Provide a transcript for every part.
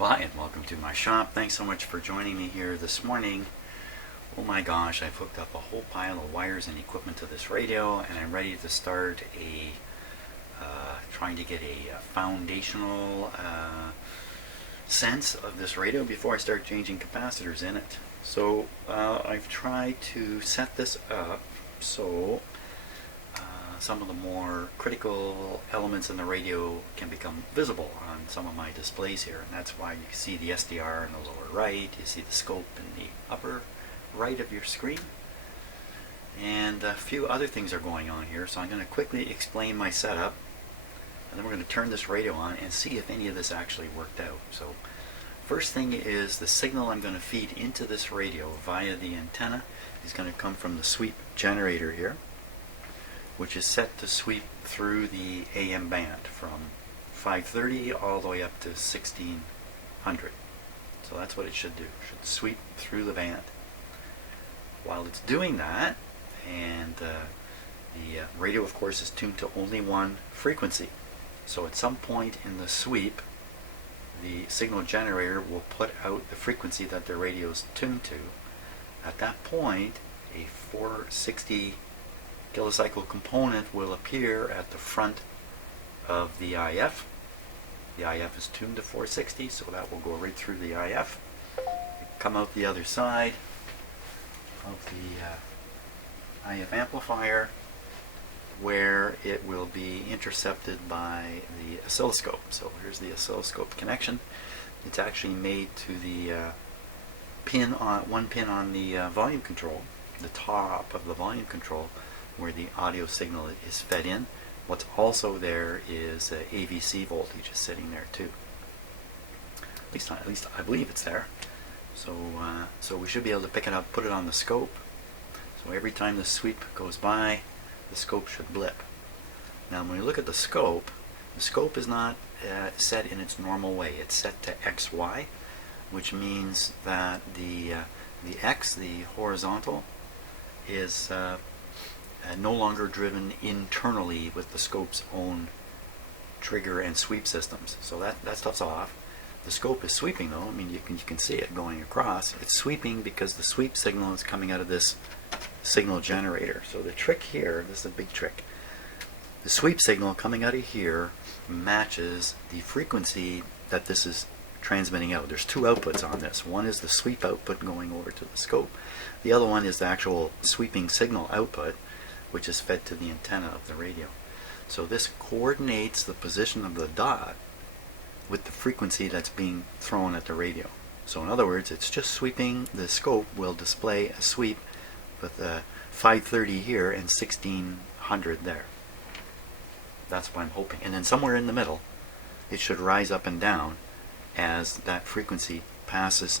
Well, hi and welcome to my shop. Thanks so much for joining me here this morning. Oh my gosh, I've hooked up a whole pile of wires and equipment to this radio, and I'm ready to start trying to get a foundational sense of this radio before I start changing capacitors in it. So I've tried to set this up so some of the more critical elements in the radio can become visible on some of my displays here, and that's why you see the SDR in the lower right, you see the scope in the upper right of your screen, and a few other things are going on here. So I'm going to quickly explain my setup, and then we're going to turn this radio on and see if any of this actually worked out. So first thing is the signal I'm going to feed into this radio via the antenna is going to come from the sweep generator here, which is set to sweep through the AM band from 530 all the way up to 1600. So that's what it should do. It should sweep through the band. While it's doing that, and the radio of course is tuned to only one frequency. So at some point in the sweep, the signal generator will put out the frequency that the radio is tuned to. At that point, a 460 kilocycle component will appear at the front of the IF. The IF is tuned to 460, so that will go right through the IF, come out the other side of the IF amplifier, where it will be intercepted by the oscilloscope. So here's the oscilloscope connection. It's actually made to the one pin on the volume control, the top of the volume control, where the audio signal is fed in. What's also there is AVC voltage is sitting there too. At least I believe it's there. So we should be able to pick it up, put it on the scope. So every time the sweep goes by, the scope should blip. Now when we look at the scope is not set in its normal way. It's set to XY, which means that the X, the horizontal, is no longer driven internally with the scope's own trigger and sweep systems. So that stuff's off. The scope is sweeping though. I mean, you can see it going across. It's sweeping because the sweep signal is coming out of this signal generator. So the trick here, this is a big trick. The sweep signal coming out of here matches the frequency that this is transmitting out. There's two outputs on this. One is the sweep output going over to the scope. The other one is the actual sweeping signal output, which is fed to the antenna of the radio. So this coordinates the position of the dot with the frequency that's being thrown at the radio. So in other words, it's just sweeping. The scope will display a sweep with 530 here and 1600 there. That's what I'm hoping. And then somewhere in the middle, it should rise up and down as that frequency passes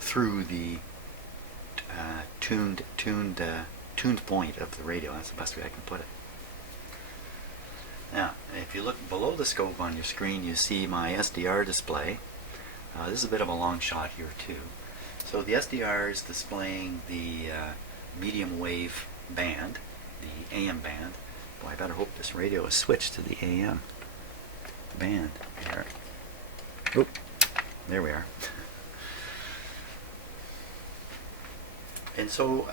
through the tuned point of the radio. That's the best way I can put it. Now, if you look below the scope on your screen, you see my SDR display. This is a bit of a long shot here too. So the SDR is displaying the medium wave band, the AM band. Boy, I better hope this radio is switched to the AM band. Oop, there we are. And so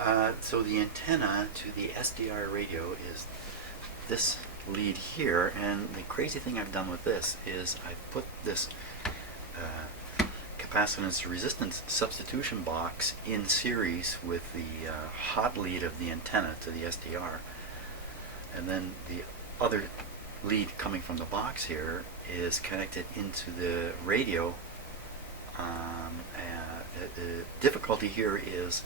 the antenna to the SDR radio is this lead here, and the crazy thing I've done with this is I've put this capacitance resistance substitution box in series with the hot lead of the antenna to the SDR, and then the other lead coming from the box here is connected into the radio. The difficulty here is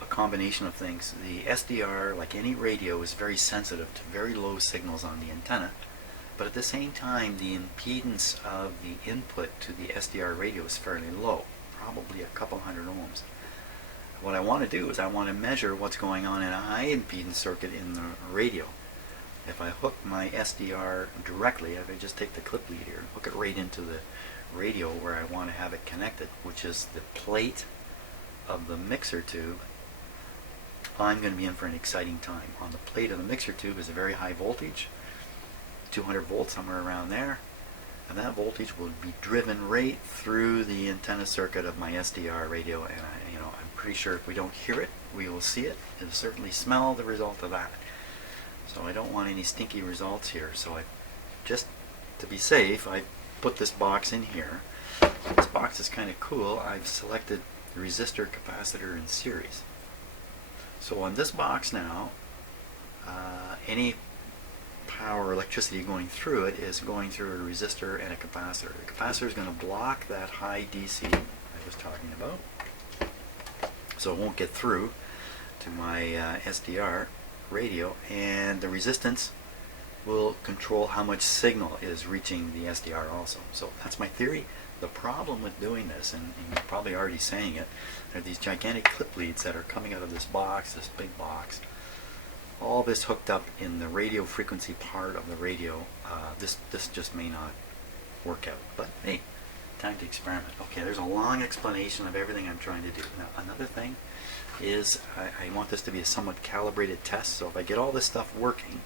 a combination of things. The SDR, like any radio, is very sensitive to very low signals on the antenna, but at the same time the impedance of the input to the SDR radio is fairly low, probably a couple hundred ohms. What I want to do is I want to measure what's going on in a high impedance circuit in the radio. If I hook my SDR directly, if I just take the clip lead here, hook it right into the radio where I want to have it connected, which is the plate of the mixer tube, I'm going to be in for an exciting time. On the plate of the mixer tube is a very high voltage, 200 volts, somewhere around there. and that voltage will be driven right through the antenna circuit of my SDR radio, and I'm pretty sure if we don't hear it, we will see it and certainly smell the result of that. So I don't want any stinky results here, so just to be safe, I put this box in here. This box is kind of cool. I've selected the resistor capacitor in series. So on this box now, any power or electricity going through it is going through a resistor and a capacitor. The capacitor is going to block that high DC I was talking about, so it won't get through to my SDR radio, and the resistance will control how much signal is reaching the SDR also. So that's my theory. The problem with doing this, and you're probably already saying it, are these gigantic clip leads that are coming out of this box, this big box. All this hooked up in the radio frequency part of the radio. This just may not work out. But hey, time to experiment. Okay, there's a long explanation of everything I'm trying to do. Now, another thing is I want this to be a somewhat calibrated test. So if I get all this stuff working,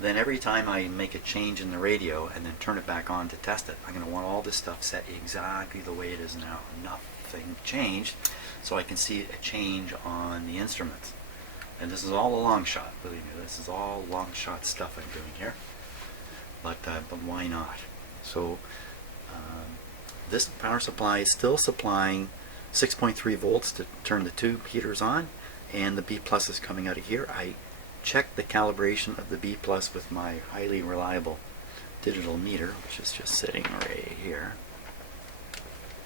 then every time I make a change in the radio and then turn it back on to test it, I'm going to want all this stuff set exactly the way it is now. Nothing changed, so I can see a change on the instruments. And this is all a long shot, believe me. This is all long shot stuff I'm doing here. But why not? So this power supply is still supplying 6.3 volts to turn the tube heaters on, and the B plus is coming out of here. I checked the calibration of the B plus with my highly reliable digital meter, which is just sitting right here.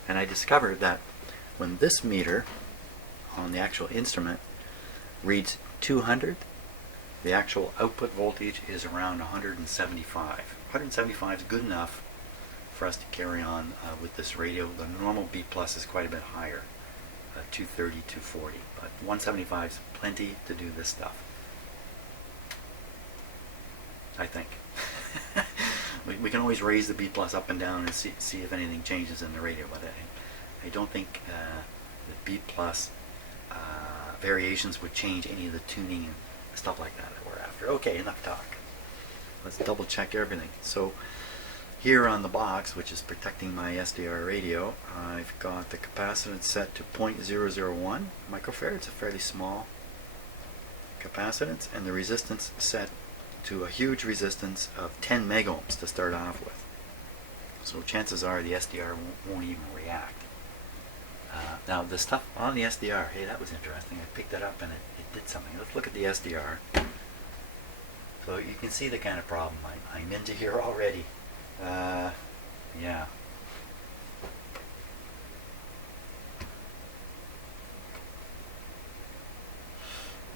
And I discovered that when this meter on the actual instrument reads 200, the actual output voltage is around 175. 175 is good enough for us to carry on with this radio. The normal B plus is quite a bit higher, 230, 240, but 175 is plenty to do this stuff, I think. we can always raise the B plus up and down and see if anything changes in the radio, but I don't think the B plus variations would change any of the tuning and stuff like that we're after. Okay, enough talk. Let's double check everything. So here on the box, which is protecting my SDR radio, I've got the capacitance set to 0.001 microfarad. It's a fairly small capacitance, and the resistance set to a huge resistance of 10 megohms to start off with. So chances are the SDR won't even react. Now the stuff on the SDR, hey, that was interesting. I picked that up and it did something. Let's look at the SDR. So you can see the kind of problem I'm into here already. Yeah.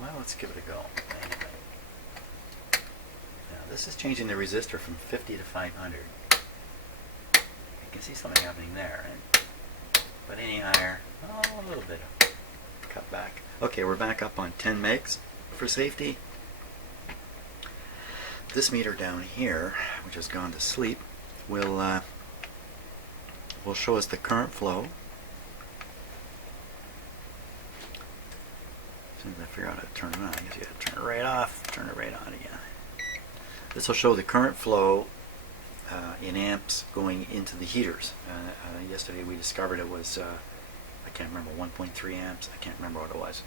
Well, let's give it a go. Now this is changing the resistor from 50 to 500. You can see something happening there, right? But any higher, a little bit of cut back. Okay, we're back up on 10 megs for safety. This meter down here, which has gone to sleep, will show us the current flow. As soon as I figure out how to turn it on, I guess you have to turn it right off, turn it right on again. This will show the current flow in amps going into the heaters. Yesterday we discovered it was, I can't remember, 1.3 amps. I can't remember what it was.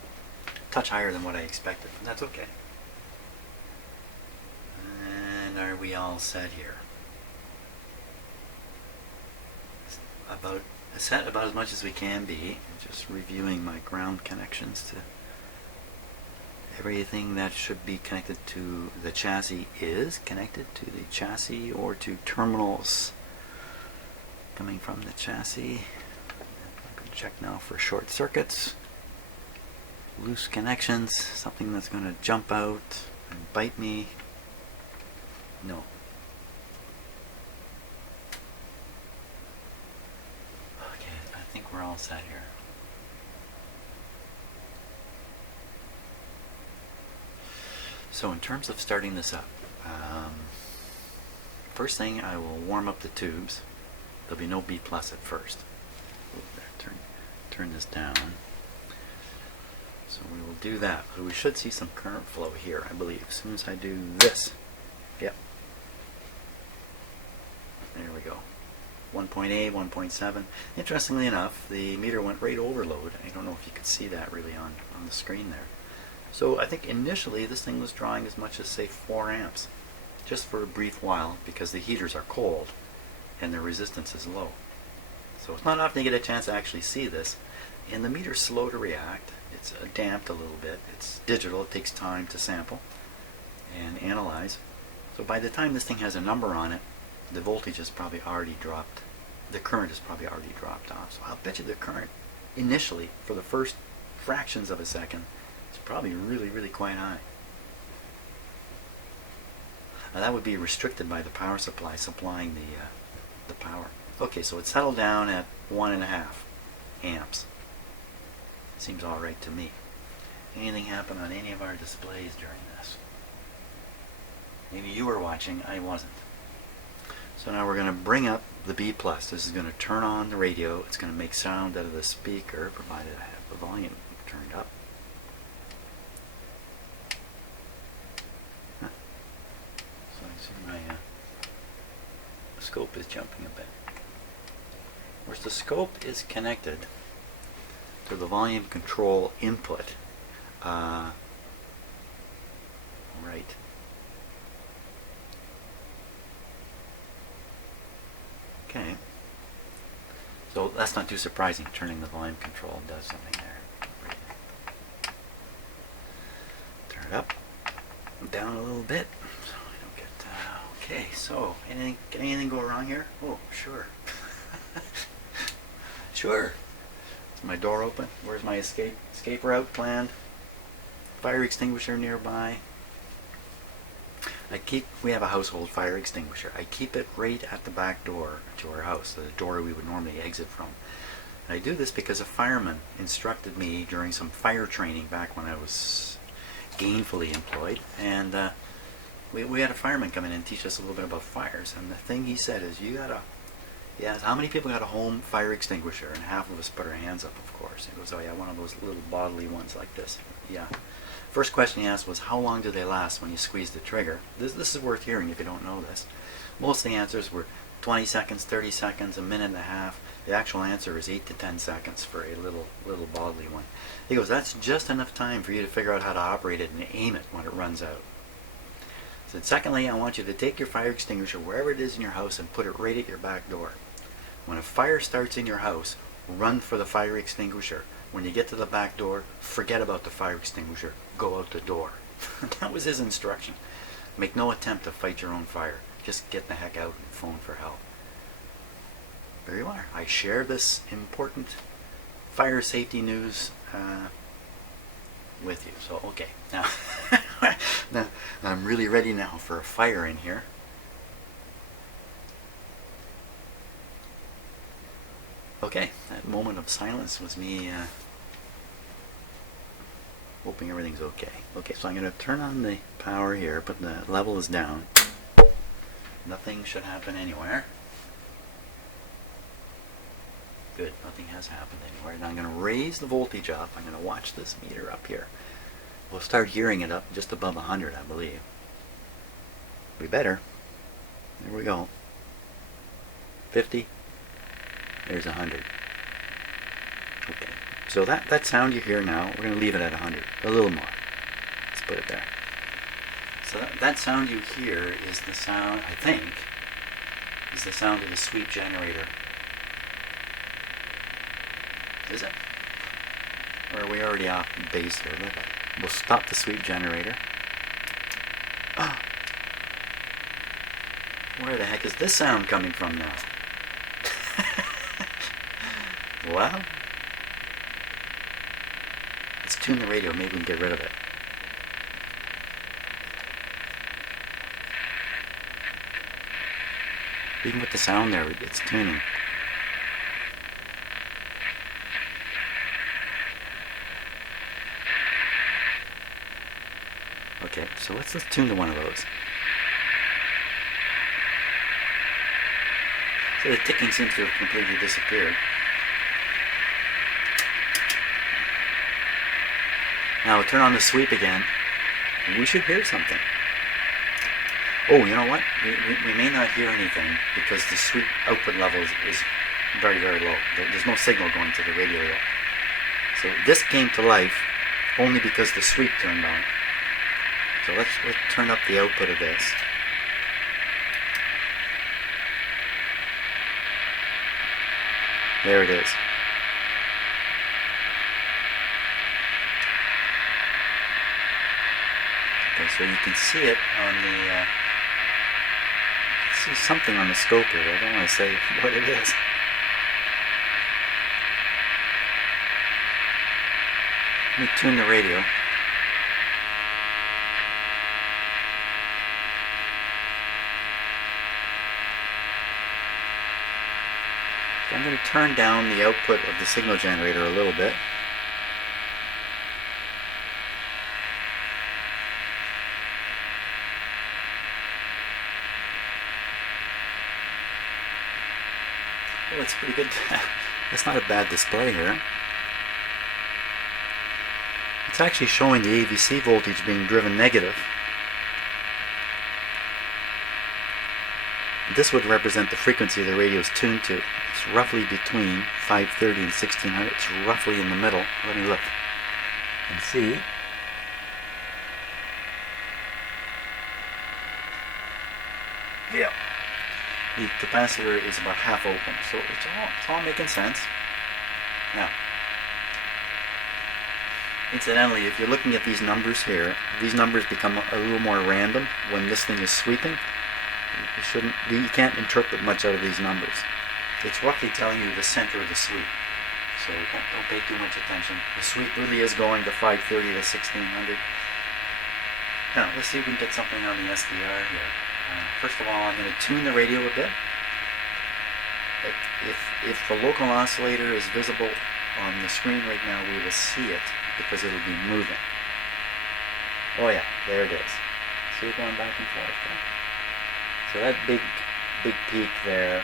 A touch higher than what I expected, but that's okay. And are we all set here? Set about as much as we can be. Just reviewing my ground connections to everything that should be connected to the chassis is connected to the chassis or to terminals coming from the chassis. I'm going to check now for short circuits, loose connections, something that's going to jump out and bite me. No. Okay, I think we're all set here. So in terms of starting this up, first thing, I will warm up the tubes. There'll be no B plus at first. Turn this down. So we will do that. But we should see some current flow here, I believe, as soon as I do this. Yep. There we go. 1.8, 1.7. Interestingly enough, the meter went right over load. I don't know if you could see that really on the screen there. So I think initially this thing was drawing as much as, say, 4 amps, just for a brief while, because the heaters are cold and their resistance is low. So it's not often you get a chance to actually see this. And the meter's slow to react. It's damped a little bit. It's digital. It takes time to sample and analyze. So by the time this thing has a number on it, the voltage has probably already dropped. The current has probably already dropped off. So I'll bet you the current initially, for the first fractions of a second, is probably really, really quite high. Now that would be restricted by the power supply supplying the power. Okay, so it settled down at 1.5 amps. Seems all right to me. Anything happen on any of our displays during this? Maybe you were watching, I wasn't. So now we're going to bring up the B+. This is going to turn on the radio. It's going to make sound out of the speaker, provided I have the volume turned up. Huh. So I see my scope is jumping a bit. Of course, the scope is connected to the volume control input. Right. Okay. So that's not too surprising. Turning the volume control does something there. Turn it up, down a little bit, so I don't get. Okay. So anything go wrong here? Oh, sure. Sure. Is my door open? Where's my escape route planned? Fire extinguisher nearby. We have a household fire extinguisher. I keep it right at the back door to our house, the door we would normally exit from. And I do this because a fireman instructed me during some fire training back when I was gainfully employed. And we had a fireman come in and teach us a little bit about fires. And the thing he said is, he asked, how many people got a home fire extinguisher? And half of us put our hands up, of course. He goes, oh yeah, one of those little bodily ones like this. Yeah. First question he asked was, how long do they last when you squeeze the trigger? This is worth hearing if you don't know this. Most of the answers were 20 seconds, 30 seconds, a minute and a half. The actual answer is 8 to 10 seconds for a little bodily one. He goes, that's just enough time for you to figure out how to operate it and aim it when it runs out. He said, secondly, I want you to take your fire extinguisher wherever it is in your house and put it right at your back door. When a fire starts in your house, run for the fire extinguisher. When you get to the back door, forget about the fire extinguisher. Go out the door. That was his instruction. Make no attempt to fight your own fire. Just get the heck out and phone for help. There you are. I share this important fire safety news with you. So, okay. Now I'm really ready now for a fire in here. Okay, that moment of silence was me hoping everything's okay. Okay, so I'm going to turn on the power here, but the level is down. Nothing should happen anywhere. Good, nothing has happened anywhere. Now I'm going to raise the voltage up. I'm going to watch this meter up here. We'll start hearing it up just above 100, I believe. We better. There we go. 50. There's 100. Okay, so that sound you hear now, we're going to leave it at 100. A little more. Let's put it there. So that sound you hear is the sound, I think, is the sound of the sweep generator. Is it? Or are we already off base here? We'll stop the sweep generator. Oh. Where the heck is this sound coming from now? Well, let's tune the radio. Maybe we can get rid of it. Even with the sound there, it's tuning. Okay, so let's tune to one of those. So the ticking seems to have completely disappeared. Now we'll turn on the sweep again. We should hear something. Oh, you know what? We may not hear anything because the sweep output level is very, very low. There's no signal going to the radio yet. So this came to life only because the sweep turned on. So let's turn up the output of this. There it is. Okay, so you can see it on the see something on the scope here. I don't want to say what it is. Let me tune the radio. So I'm going to turn down the output of the signal generator a little bit. Oh, it's pretty good. That's not a bad display here. It's actually showing the AVC voltage being driven negative. This would represent the frequency the radio is tuned to. It's roughly between 530 and 1600. It's roughly in the middle. Let me look and see. Yeah. The capacitor is about half open, so it's all making sense. Now, incidentally, if you're looking at these numbers here, these numbers become a little more random when this thing is sweeping. You can't interpret much out of these numbers. It's roughly telling you the center of the sweep, so don't pay too much attention. The sweep really is going to 530 to 1600. Now, let's see if we can get something on the SDR here. First of all, I'm going to tune the radio a bit. If the local oscillator is visible on the screen right now, we will see it because it will be moving. Oh yeah, there it is. See it going back and forth there? So that big peak there,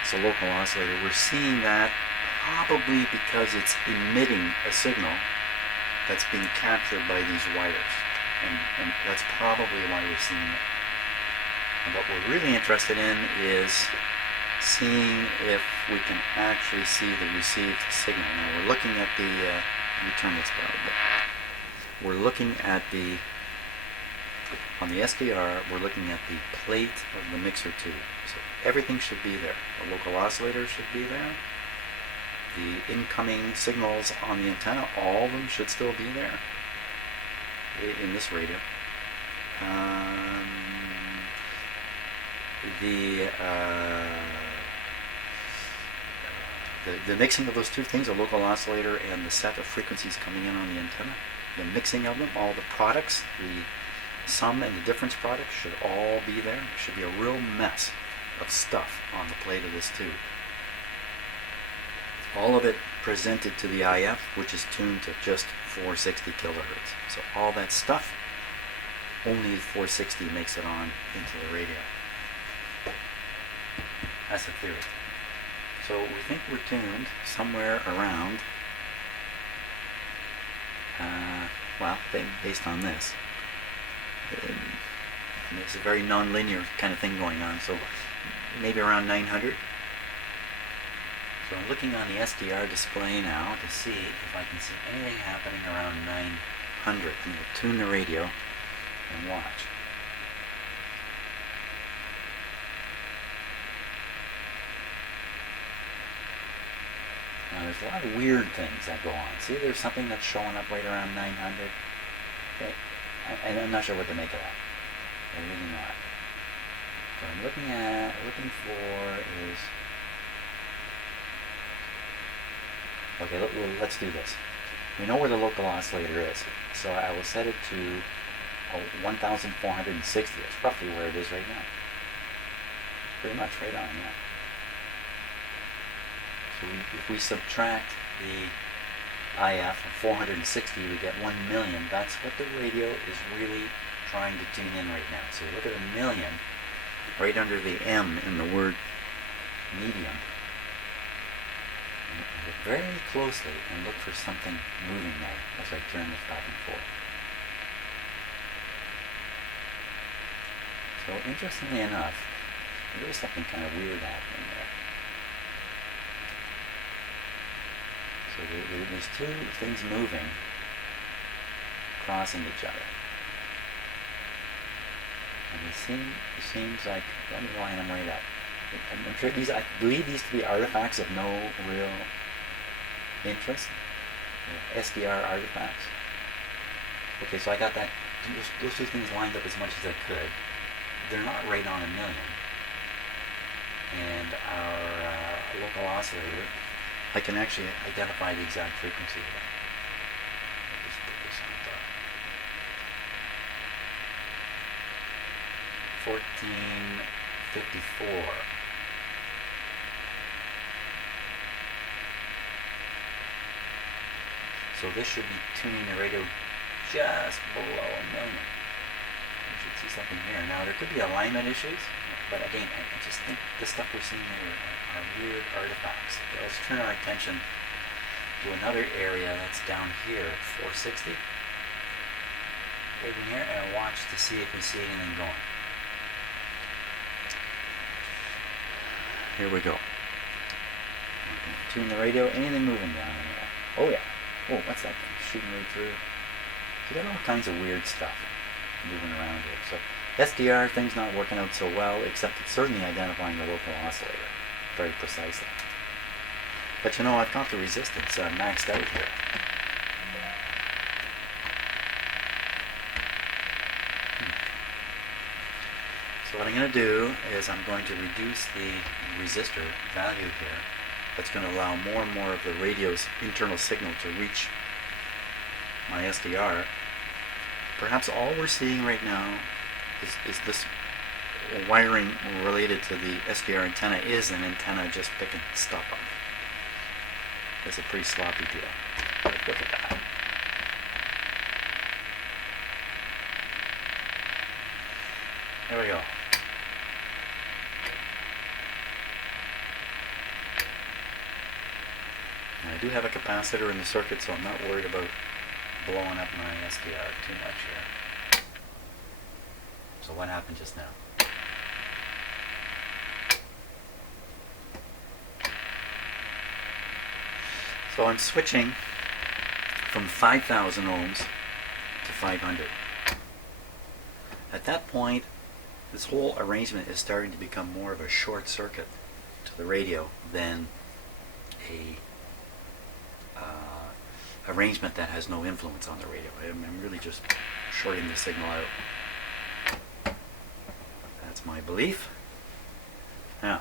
it's a local oscillator. We're seeing that probably because it's emitting a signal that's being captured by these wires. And that's probably why we're seeing it. And what we're really interested in is seeing if we can actually see the received signal. Now we're looking at the, let me turn this down a bit. We're looking at on the SDR, we're looking at the plate of the mixer tube. So everything should be there. The local oscillator should be there. The incoming signals on the antenna, all of them should still be there in this radio. The mixing of those two things, the local oscillator and the set of frequencies coming in on the antenna, the mixing of them, all the products, the sum and the difference products should all be there. There should be a real mess of stuff on the plate of this tube. All of it presented to the IF, which is tuned to just 460 kilohertz. So all that stuff, only 460 makes it on into the radio. That's the theory. So we think we're tuned somewhere around, based on this. There's a very non-linear kind of thing going on, so maybe around 900. So I'm looking on the SDR display now to see if I can see anything happening around 900. And we'll tune the radio and watch. Now there's a lot of weird things that go on. See, there's something that's showing up right around 900. Okay. And I'm not sure what to make of that. I'm really not. What I'm looking for is... Okay, let's do this. We know where the local oscillator is, so I will set it to 1,460. That's roughly where it is right now. Pretty much right on, yeah. So if we subtract the IF of 460, we get 1 million. That's what the radio is really trying to tune in right now. So look at a million right under the M in the word medium. And look very closely and look for something moving there as I turn this back and forth. So interestingly enough, there is something kind of weird happening there. So there's two things moving, crossing each other. And it seems like, let me line them right up. I'm sure I believe these to be artifacts of no real interest. SDR artifacts. Okay, so I got that, those two things lined up as much as I could. They're not right on a million. And our local oscillator, I can actually identify the exact frequency of it. I'll just put this on top. 1454. So this should be tuning the radio just below a million. You should see something here. Now there could be alignment issues, but again, I just think the stuff we're seeing here are weird artifacts. Okay, let's turn our attention to another area that's down here at 460. Right in here, and watch to see if we see anything going. Here we go. Tune the radio, anything moving down in there. Oh yeah. Oh, what's that thing? Shooting right through. You got all kinds of weird stuff moving around here. So SDR thing's not working out so well, except it's certainly identifying the local oscillator very precisely. But you know, I've got the resistance maxed out here. So what I'm going to do is I'm going to reduce the resistor value here. That's going to allow more and more of the radio's internal signal to reach my SDR. Perhaps all we're seeing right now is this wiring related to the SDR antenna is an antenna just picking stuff up. It's a pretty sloppy deal. Look at that. There we go. Now, I do have a capacitor in the circuit, so I'm not worried about blowing up my SDR too much here. So what happened just now? So I'm switching from 5,000 ohms to 500. At that point, this whole arrangement is starting to become more of a short circuit to the radio than a arrangement that has no influence on the radio. I'm really just shorting the signal out. That's my belief. Now,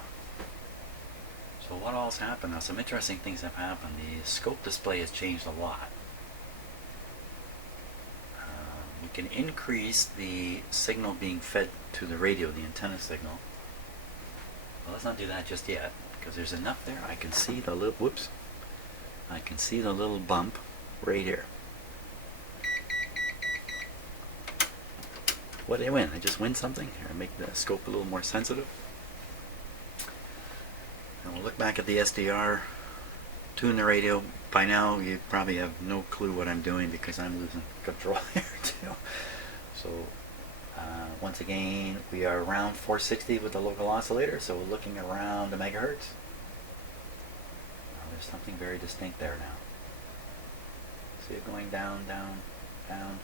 so what all's happened now? Some interesting things have happened. The scope display has changed a lot. We can increase the signal being fed to the radio, the antenna signal. Well, let's not do that just yet, because there's enough there. I can see the little, whoops, I can see the little bump right here. What did I win? I just win something? Here, make the scope a little more sensitive. And we'll look back at the SDR, tune the radio. By now, you probably have no clue what I'm doing because I'm losing control here too. So, once again, we are around 460 with the local oscillator, so we're looking around a megahertz. There's something very distinct there now. See it going down, down, down.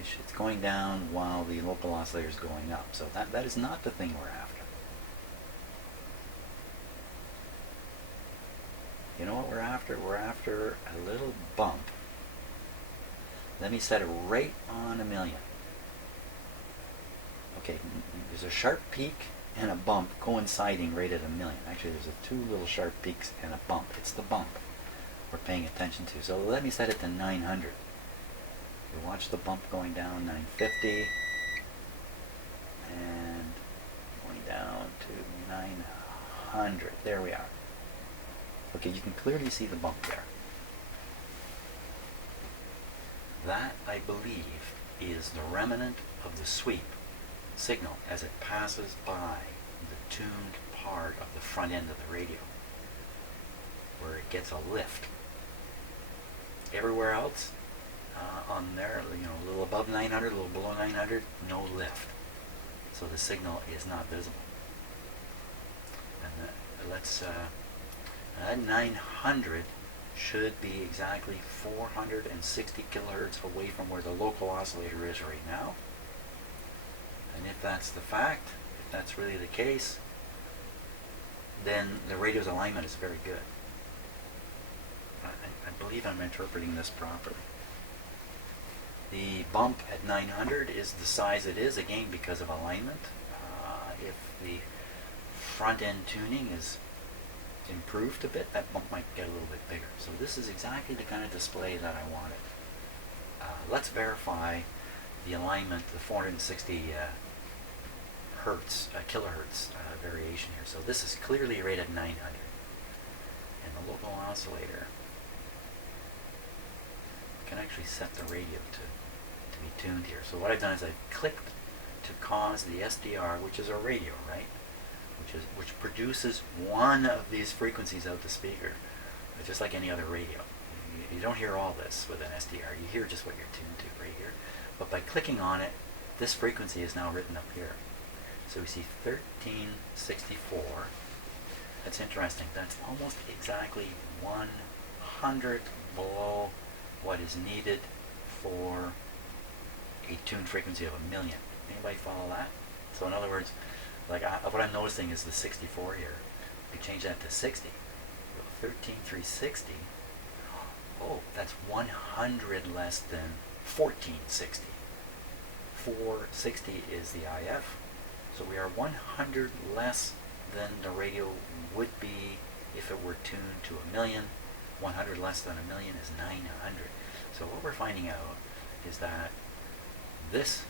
It's going down while the local oscillator is going up. So that is not the thing we're after. You know what we're after? We're after a little bump. Let me set it right on a million. Okay, there's a sharp peak and a bump coinciding right at a million. Actually, there's two little sharp peaks and a bump. It's the bump we're paying attention to. So let me set it to 900. You watch the bump going down, 950, and going down to 900. There we are. Okay, you can clearly see the bump there. That, I believe, is the remnant of the sweep signal as it passes by the tuned part of the front end of the radio, where it gets a lift. Everywhere else on there, a little above 900, a little below 900, no lift. so the signal is not visible. And that 900 should be exactly 460 kilohertz away from where the local oscillator is right now. And if that's the fact, if that's really the case, then the radio's alignment is very good. I believe I'm interpreting this properly. The bump at 900 is the size it is, again, because of alignment. If the front end tuning is improved a bit, that bump might get a little bit bigger. So this is exactly the kind of display that I wanted. Let's verify the alignment, the 460 kilohertz variation here. So this is clearly rated 900. And the local oscillator can actually set the radio to be tuned here. So what I've done is I've clicked to cause the SDR, which is a radio, right? Which produces one of these frequencies out the speaker, just like any other radio. You don't hear all this with an SDR. You hear just what you're tuned to right here. But by clicking on it, this frequency is now written up here. So we see 1364. That's interesting. That's almost exactly 100 below what is needed for a tuned frequency of 1 million. Anybody follow that? So in other words, like what I'm noticing is the 64 here. We change that to 60. 13360. Oh, that's 100 less than 1460. 460 is the IF. So we are 100 less than the radio would be if it were tuned to 1 million. 100 less than 1 million is 900. So what we're finding out is that this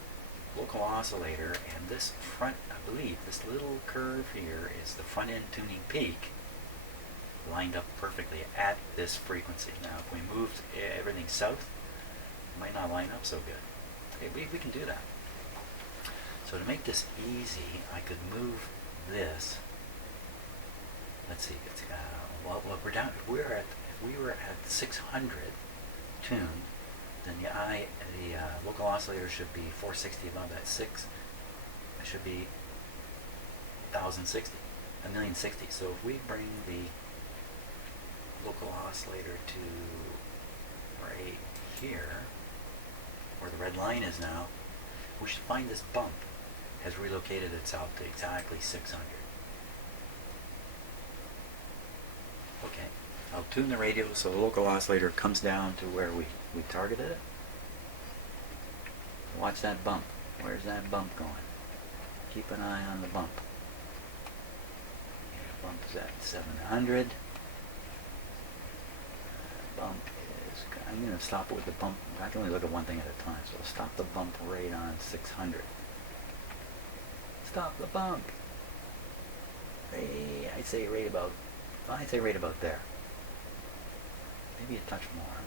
local oscillator and this front, I believe, this little curve here is the front end tuning peak lined up perfectly at this frequency. Now if we moved everything south, it might not line up so good. Okay, we can do that. So to make this easy, I could move this. Let's see. It's, well, we're down. If we were at 600 tuned, then the local oscillator should be 460 above that 6. It should be 1060, 1,060. So if we bring the local oscillator to right here, where the red line is now, we should find this bump has relocated itself to exactly 600. Okay, I'll tune the radio so the local oscillator comes down to where we targeted it. Watch that bump. Where's that bump going? Keep an eye on the bump. The bump is at 700. Bump is, I'm going to stop it with the bump. I can only look at one thing at a time, so I'll stop the bump right on 600. Stop the bump. I'd say right about there. Maybe a touch more.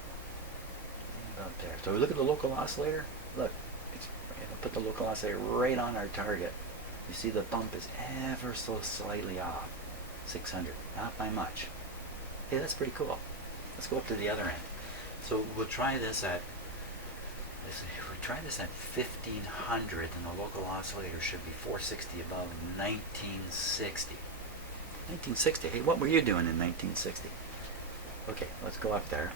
About there. So we look at the local oscillator. Look, I put the local oscillator right on our target. You see the bump is ever so slightly off. 600, not by much. Hey, that's pretty cool. Let's go up to the other end. So we'll try this at, if we try this at 1500, then the local oscillator should be 460 above 1960. 1960, hey, what were you doing in 1960? Okay, let's go up there.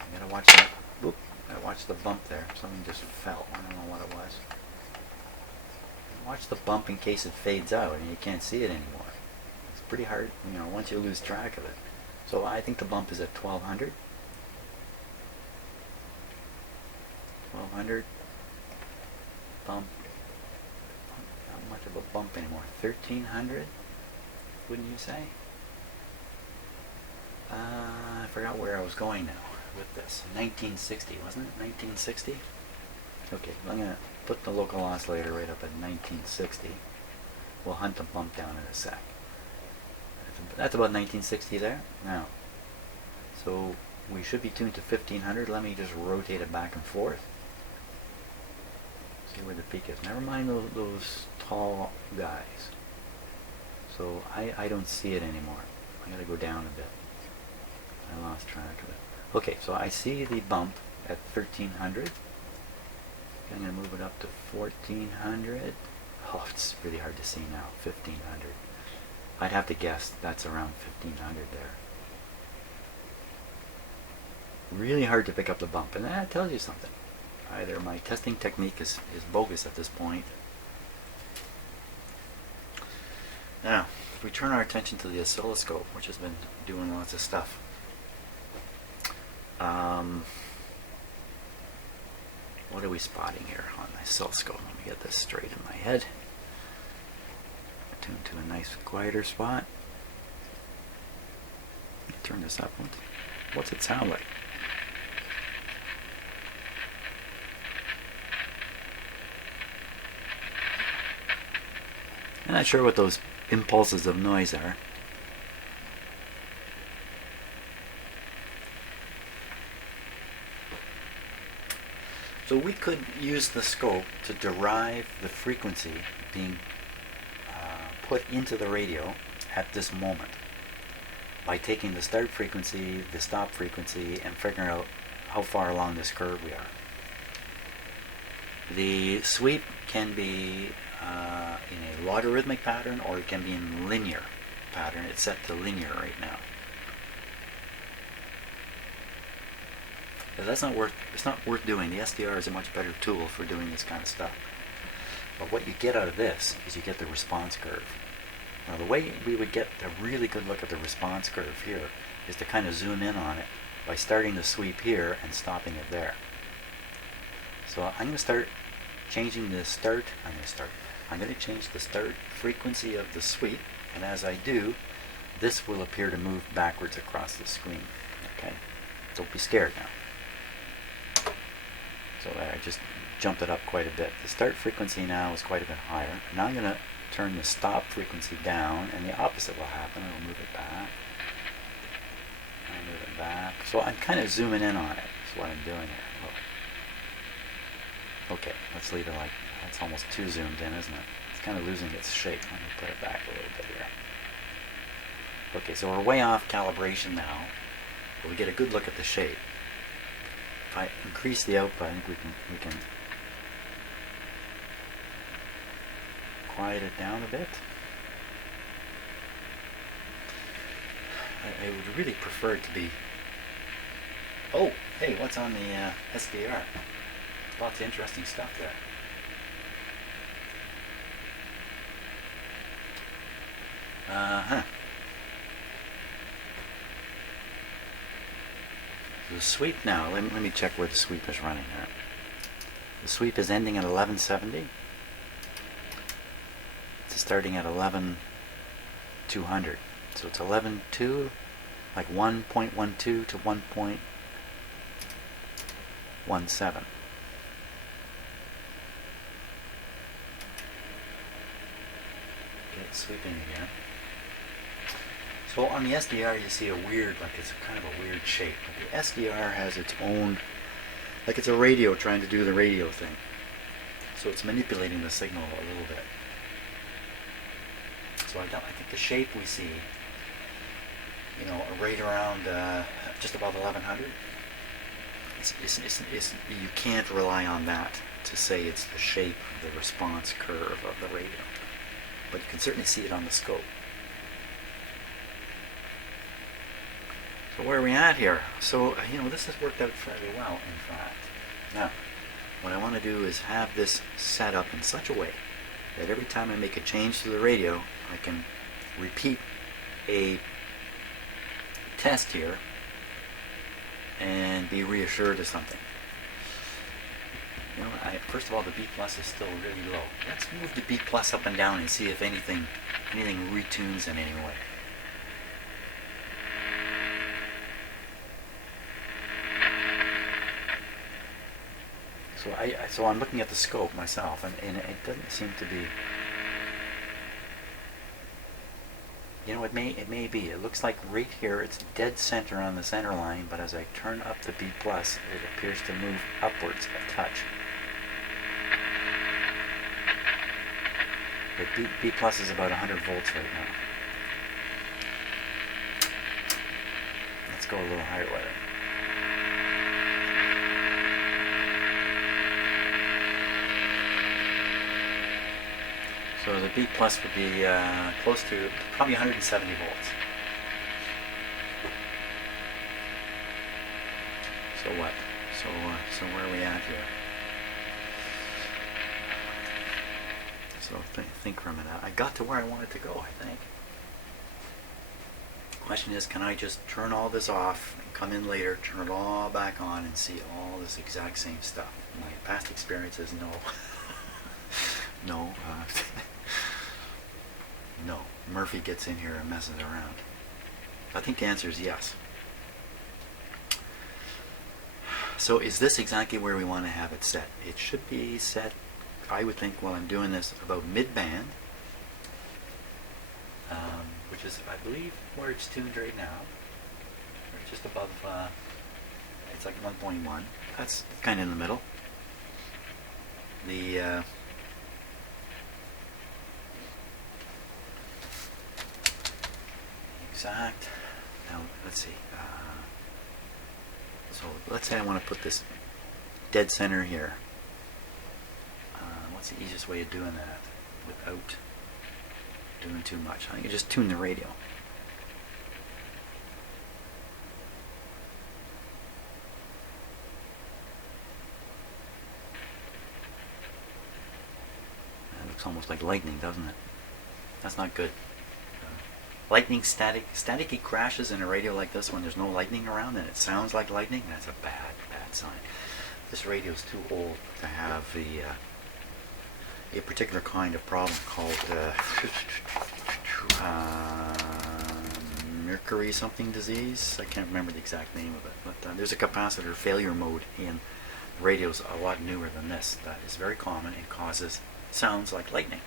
I gotta watch that. Oop, I watched the bump there. Something just fell. I don't know what it was. Watch the bump in case it fades out and you can't see it anymore. It's pretty hard, you know, once you lose track of it. So I think the bump is at 1200. 1200. Bump. Not much of a bump anymore. 1300. Wouldn't you say? I forgot where I was going now with this. 1960, wasn't it? 1960? Okay, I'm going to put the local oscillator right up at 1960. We'll hunt the bump down in a sec. That's about 1960 there. Now, so we should be tuned to 1500. Let me just rotate it back and forth. See where the peak is. Never mind those tall guys. So I don't see it anymore. I gotta go down a bit. I lost track of it. Okay, so I see the bump at 1300. I'm going to move it up to 1400. Oh, it's really hard to see now. 1500. I'd have to guess that's around 1500 there. Really hard to pick up the bump, and that tells you something. Either my testing technique is bogus at this point. Now, if we turn our attention to the oscilloscope, which has been doing lots of stuff. What are we spotting here on the oscilloscope? Let me get this straight in my head. Tune to a nice quieter spot. Turn this up. What's it sound like? I'm not sure what those impulses of noise are. So we could use the scope to derive the frequency being put into the radio at this moment by taking the start frequency, the stop frequency, and figuring out how far along this curve we are. The sweep can be in a logarithmic pattern, or it can be in linear pattern. It's set to linear right now. But it's not worth doing. The SDR is a much better tool for doing this kind of stuff. But what you get out of this is you get the response curve. Now the way we would get a really good look at the response curve here is to kind of zoom in on it by starting the sweep here and stopping it there. So I'm going to start changing the start. I'm going to change the start frequency of the sweep, and as I do, this will appear to move backwards across the screen. Okay, don't be scared now. So I just jumped it up quite a bit. The start frequency now is quite a bit higher. Now I'm going to turn the stop frequency down, and the opposite will happen. I'll move it back. I'll move it back. So I'm kind of zooming in on it. That's what I'm doing here. Look. Okay, let's leave it like, that's almost too zoomed in, isn't it? It's kind of losing its shape. Let me put it back a little bit here. Okay, so we're way off calibration now, but we get a good look at the shape. If I increase the output, I think we can quiet it down a bit. I would really prefer it to be... Oh, hey, what's on the SDR? Lots of interesting stuff there. The sweep now, let me check where the sweep is running here. The sweep is ending at 1170. It's starting at 11,200. So it's 11.2, like 1.12 to 1.17. Okay, it's sweeping again. So on the SDR you see a weird, like it's kind of a weird shape. But the SDR has its own, like it's a radio trying to do the radio thing. So it's manipulating the signal a little bit. So I think the shape we see, you know, right around just above 1100. You can't rely on that to say it's the shape of the response curve of the radio. But you can certainly see it on the scope. So where are we at here? So, you know, this has worked out fairly well, in fact. Now, what I want to do is have this set up in such a way that every time I make a change to the radio, I can repeat a test here and be reassured of something. You know, first of all, the B plus is still really low. Let's move the B plus up and down and see if anything retunes in any way. So I'm looking at the scope myself, and it doesn't seem to be. You know, it may be. It looks like right here it's dead center on the center line, but as I turn up the B plus, it appears to move upwards a touch. The B plus is about 100 volts right now. Let's go a little higher with it. So the B plus would be close to probably 170 volts. So what? So where are we at here? So think for a minute. I got to where I wanted to go, I think. Question is, can I just turn all this off and come in later, turn it all back on, and see all this exact same stuff? My past experience is no. No. No. Murphy gets in here and messes around. I think the answer is yes. So is this exactly where we want to have it set? It should be set, I would think, while I'm doing this, about mid-band, which is, I believe, where it's tuned right now. Or just above, it's like 1.1. That's kind of in the middle. The exact, now let's see, so let's say I want to put this dead center here. What's the easiest way of doing that without doing too much? I think you just tune the radio. That looks almost like lightning, doesn't it? That's not good. Lightning staticky crashes in a radio like this when there's no lightning around and it sounds like lightning. That's a bad sign. This radio is too old to have a particular kind of problem called mercury something disease. I can't remember the exact name of it, but there's a capacitor failure mode in radios a lot newer than this that is very common and causes sounds like lightning.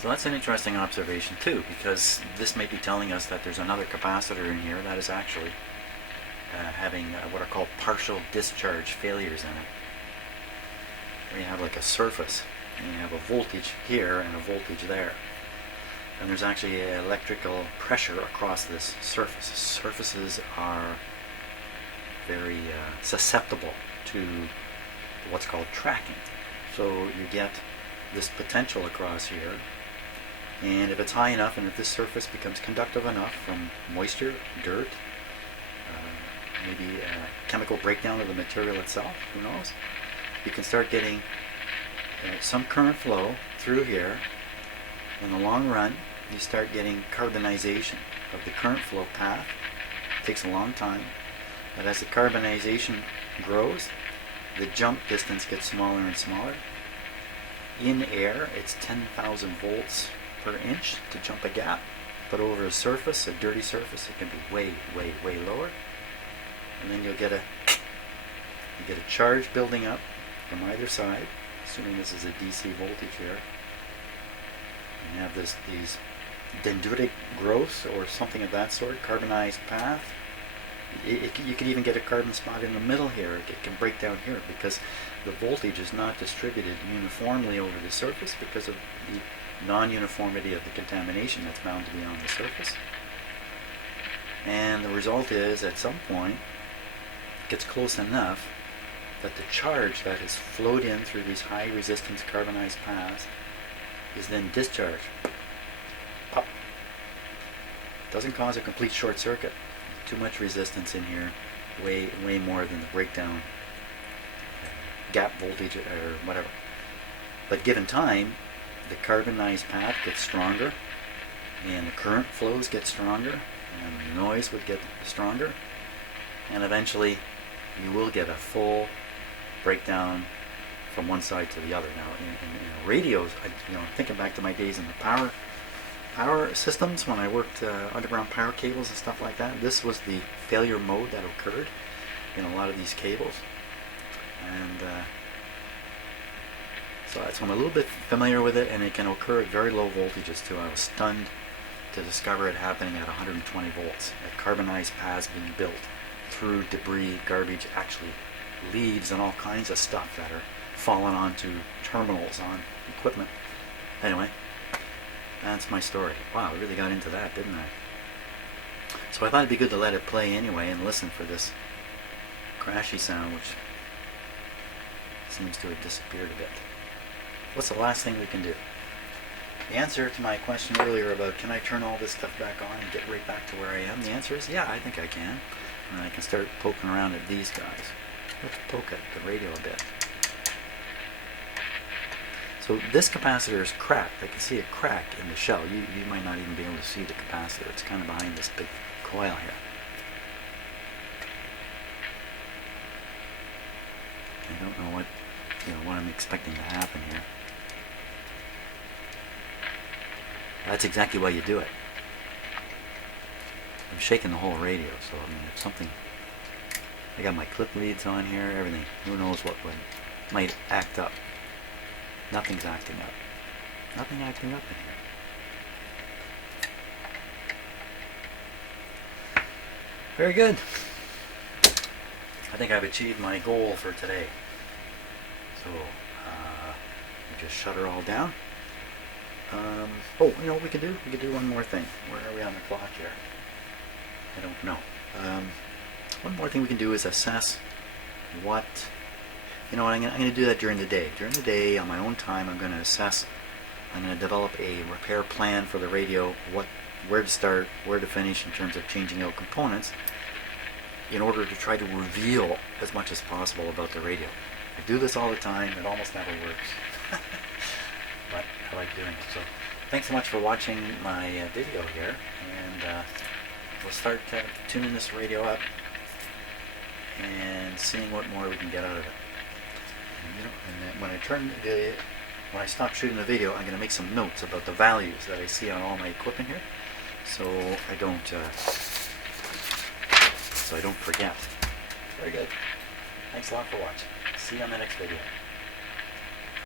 So that's an interesting observation too, because this may be telling us that there's another capacitor in here that is actually having what are called partial discharge failures in it. Where you have like a surface, and you have a voltage here and a voltage there. And there's actually electrical pressure across this surface. Surfaces are very susceptible to what's called tracking. So you get this potential across here. And if it's high enough, and if this surface becomes conductive enough from moisture, dirt, maybe chemical breakdown of the material itself, who knows, you can start getting some current flow through here. In the long run, you start getting carbonization of the current flow path. It takes a long time, but as the carbonization grows, the jump distance gets smaller and smaller. In air, it's 10,000 volts per inch to jump a gap, but over a surface, a dirty surface, it can be way, way, way lower. And then you'll get a charge building up from either side, assuming this is a DC voltage here. You have these dendritic growths or something of that sort, carbonized path. You could even get a carbon spot in the middle here. It can break down here because the voltage is not distributed uniformly over the surface because of the non-uniformity of the contamination that's bound to be on the surface. And the result is, at some point, it gets close enough that the charge that has flowed in through these high resistance carbonized paths is then discharged. Pop. Doesn't cause a complete short circuit. Too much resistance in here, way more than the breakdown gap voltage or whatever. But given time, the carbonized path gets stronger, and the current flows get stronger, and the noise would get stronger, and eventually you will get a full breakdown from one side to the other. Now, in radios, I'm thinking back to my days in the power systems when I worked underground power cables and stuff like that. This was the failure mode that occurred in a lot of these cables, and so I'm a little bit familiar with it, and it can occur at very low voltages too. I was stunned to discover it happening at 120 volts, at carbonized paths being built through debris, garbage, actually leaves and all kinds of stuff that are falling onto terminals on equipment. Anyway, That's my story. Wow, I really got into that, didn't I? So I thought it'd be good to let it play anyway and listen for this crashy sound, which seems to have disappeared a bit. What's the last thing we can do? The answer to my question earlier about can I turn all this stuff back on and get right back to where I am, the answer is yeah, I think I can. And I can start poking around at these guys. Let's poke at the radio a bit. So this capacitor is cracked. I can see a crack in the shell. You might not even be able to see the capacitor. It's kind of behind this big coil here. I don't know what I'm expecting to happen here. That's exactly why you do it. I'm shaking the whole radio, so I mean, if something, I got my clip leads on here, everything. Who knows what might act up. Nothing's acting up. Nothing acting up in here. Very good. I think I've achieved my goal for today. So, we just shut her all down. Oh, you know what we could do? We could do one more thing. Where are we on the clock here? I don't know. One more thing we can do is assess what, I'm going to do that during the day. During the day, on my own time, I'm going to assess, I'm going to develop a repair plan for the radio, where to start, where to finish in terms of changing out components, in order to try to reveal as much as possible about the radio. I do this all the time. It almost never works. But I like doing it. So thanks so much for watching my video here, and we'll start tuning this radio up and seeing what more we can get out of it. And then when I stop shooting the video, I'm going to make some notes about the values that I see on all my equipment here, so I don't forget. Very good. Thanks a lot for watching. See you on the next video.